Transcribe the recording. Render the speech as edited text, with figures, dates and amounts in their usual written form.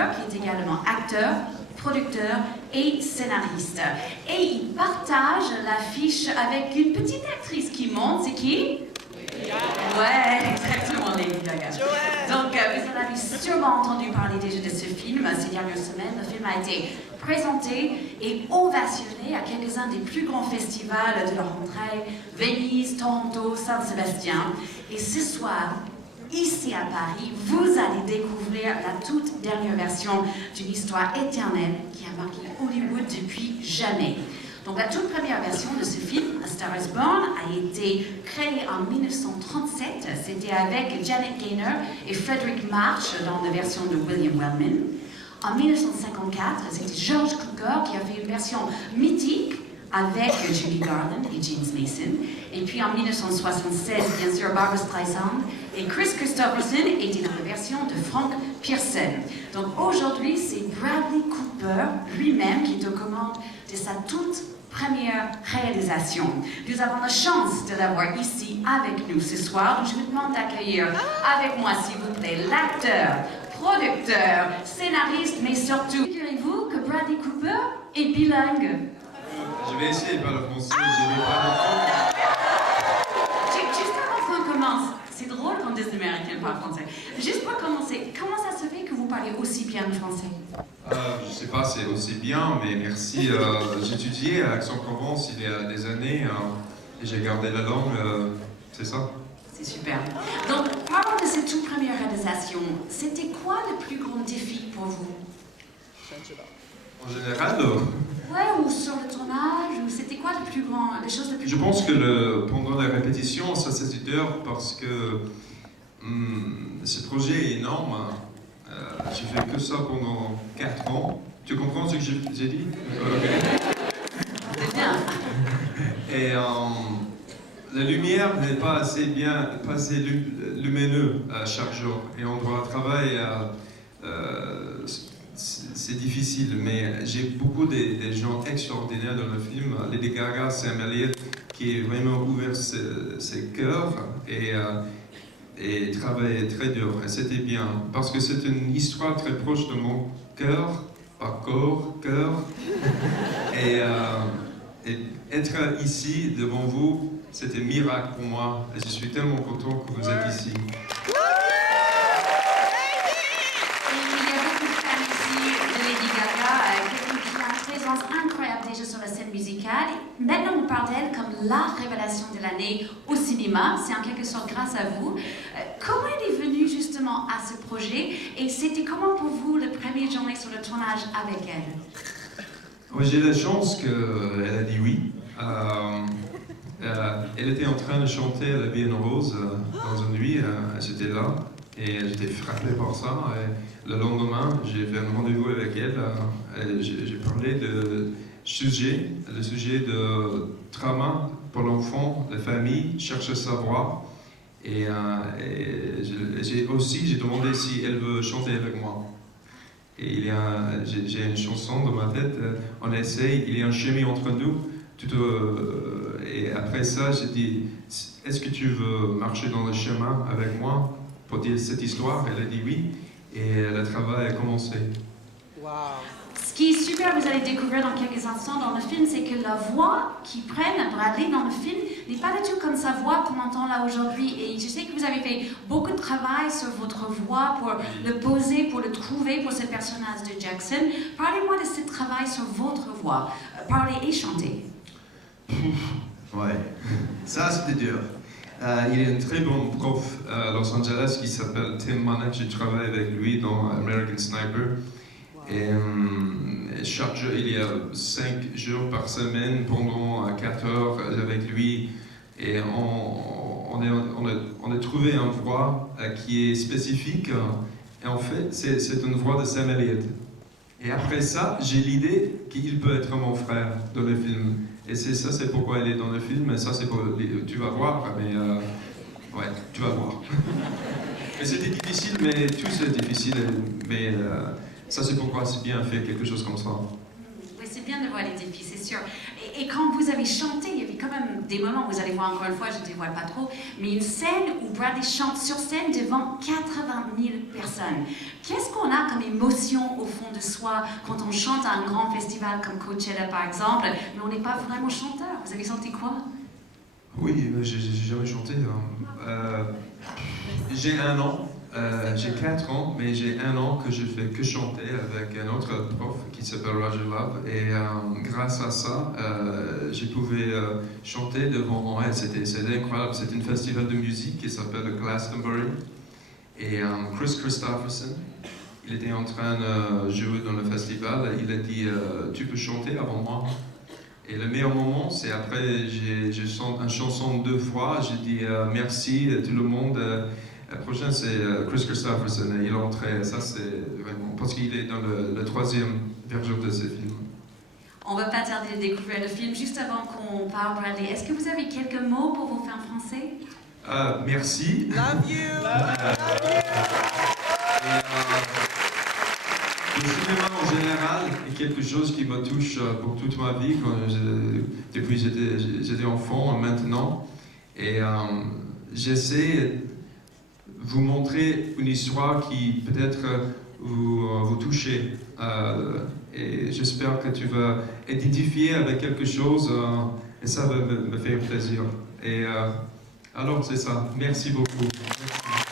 Cooper, qui est également acteur, producteur et scénariste. Et il partage l'affiche avec une petite actrice qui monte, c'est qui? Ouais, exactement, Lady Gaga. Donc, vous en avez sûrement entendu parler déjà de ce film ces dernières semaines. Le film a été présenté et ovationné à quelques-uns des plus grands festivals de la rentrée, Venise, Toronto, Saint-Sébastien. Et ce soir, ici à Paris, vous allez découvrir la toute dernière version d'une histoire éternelle qui a marqué Hollywood depuis jamais. Donc la toute première version de ce film, A Star is Born, a été créée en 1937. C'était avec Janet Gaynor et Frederick March dans la version de William Wellman. En 1954, c'était George Cukor qui a fait une version mythique avec Judy Garland et James Mason. Et puis en 1976, bien sûr, Barbra Streisand et Chris Christopherson étaient dans la version de Frank Pearson. Donc aujourd'hui, c'est Bradley Cooper lui-même qui est aux commandes de sa toute première réalisation. Nous avons la chance de l'avoir ici avec nous ce soir. Donc je vous demande d'accueillir avec moi, s'il vous plaît, l'acteur, producteur, scénariste, mais surtout, figurez-vous que Bradley Cooper est bilingue. Je vais essayer de parler français, je vais pas Juste avant qu'on commence, c'est drôle quand des Américains parlent français. Juste pour commencer, comment ça se fait que vous parlez aussi bien le français? Je sais pas, c'est aussi bien, mais merci. J'ai étudié à Aix-en-Provence il y a des années et j'ai gardé la langue, c'est ça. C'est super. Donc, parlons de cette toute première réalisation. C'était quoi le plus grand défi pour vous? En général, Ouais, ou sur le tournage, ou c'était quoi le plus grand, les choses les plus je pense que pendant la répétition, ça c'est dur parce que ce projet est énorme. J'ai fait que ça pendant 4 ans. Tu comprends ce que j'ai dit? C'est bien. Et la lumière n'est pas assez lumineuse chaque jour. Et on doit travailler c'est difficile, mais j'ai beaucoup des gens extraordinaires dans le film. Lady Gaga, Sam Elliott, qui a vraiment ouvert ses cœurs et travaillé très dur. Et c'était bien, parce que c'est une histoire très proche de mon cœur, pas corps, cœur. Et être ici devant vous, c'était un miracle pour moi. Et je suis tellement content que vous êtes ici. Incroyable déjà sur la scène musicale. Maintenant, on parle d'elle comme la révélation de l'année au cinéma. C'est en quelque sorte grâce à vous. Comment elle est venue justement à ce projet et c'était comment pour vous le premier journée sur le tournage avec elle? J'ai la chance qu'elle a dit oui. Elle était en train de chanter La vie en rose dans une nuit. J'étais là et j'étais frappé par ça. Et le lendemain, j'ai fait un rendez-vous avec elle. J'ai parlé le sujet de trauma pour l'enfant, la famille, cherche sa voix. Et j'ai demandé si elle veut chanter avec moi. Et j'ai une chanson dans ma tête, on essaye, il y a un chemin entre nous. Et après ça, j'ai dit, est-ce que tu veux marcher dans le chemin avec moi pour dire cette histoire? Elle a dit oui, et le travail a commencé. Wow. Ce qui est super, vous allez découvrir dans quelques instants dans le film, c'est que la voix qui prenne Bradley dans le film n'est pas du tout comme sa voix qu'on entend là aujourd'hui. Et je sais que vous avez fait beaucoup de travail sur votre voix pour le poser, pour le trouver pour ce personnage de Jackson. Parlez-moi de ce travail sur votre voix. Parler et chanter. Ouais, ça c'était dur. Il y a un très bon prof à Los Angeles qui s'appelle Tim Manek. Je travaille avec lui dans American Sniper. Et chaque jour, il y a 5 jours par semaine pendant 4 heures avec lui. Et on a trouvé une voix qui est spécifique. Et en fait, c'est une voix de Sam Elliott. Et après ça, j'ai l'idée qu'il peut être mon frère dans le film. Et c'est pourquoi elle est dans le film. Et ça, c'est pour tu vas voir. Mais ouais, tu vas voir. Mais c'était difficile, mais tout c'est difficile. Mais ça, c'est pourquoi c'est bien faire quelque chose comme ça. Oui, c'est bien de voir les défis, c'est sûr. Et Et quand vous avez chanté, il y avait quand même des moments, vous allez voir encore une fois, je ne dévoile pas trop, mais une scène où Bradley chante sur scène devant 80 000 personnes. Qu'est-ce qu'on a comme émotion au fond de soi quand on chante à un grand festival comme Coachella par exemple, mais on n'est pas vraiment chanteur? Vous avez senti quoi? Oui, j'ai jamais chanté. J'ai 1 an, j'ai 4 ans, mais j'ai 1 an que je fais que chanter avec un autre prof qui s'appelle Roger Love. Et grâce à ça, j'ai pu chanter devant ouais, c'était incroyable. C'est un festival de musique qui s'appelle Glastonbury. Et Chris Christopherson, il était en train de jouer dans le festival. Il a dit tu peux chanter avant moi. Et le meilleur moment, c'est après, j'ai chanté une chanson 2 fois, j'ai dit merci à tout le monde. La prochaine, c'est Chris Christopherson, il est entré, ça c'est vraiment, parce qu'il est dans le 3e version de ce film. On va pas tarder de découvrir le film. Juste avant qu'on parle, Bradley, est-ce que vous avez quelques mots pour vos fans français? Merci. Love you! Le cinéma en général est quelque chose qui me touche pour toute ma vie, depuis que j'étais enfant maintenant. Et j'essaie de vous montrer une histoire qui peut-être vous toucher. Et j'espère que tu vas t'identifier avec quelque chose et ça va me faire plaisir. Et alors c'est ça. Merci beaucoup. Merci.